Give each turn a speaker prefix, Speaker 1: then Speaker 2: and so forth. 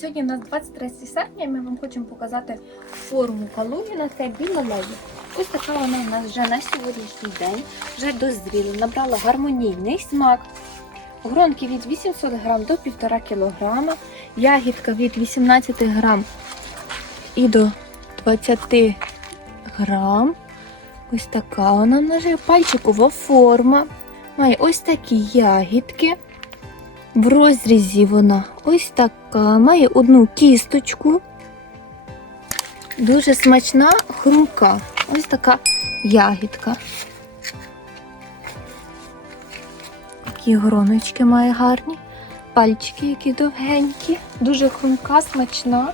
Speaker 1: Сьогодні у нас 23 серпня, і ми вам хочемо показати форму калугіна. Це біла леді. Ось така вона у нас вже на сьогоднішній день, вже дозріла, набрала гармонійний смак. Гронки від 800 грам до 1,5 кг, ягідка від 18 грам і до 20 грам. Ось така вона в нас пальчикова форма. Має ось такі ягідки. В розрізі вона ось така. Має одну кісточку. Дуже смачна, хрумка. Ось така ягідка. Такі гроночки має гарні. Пальчики, які довгенькі. Дуже хрумка, смачна.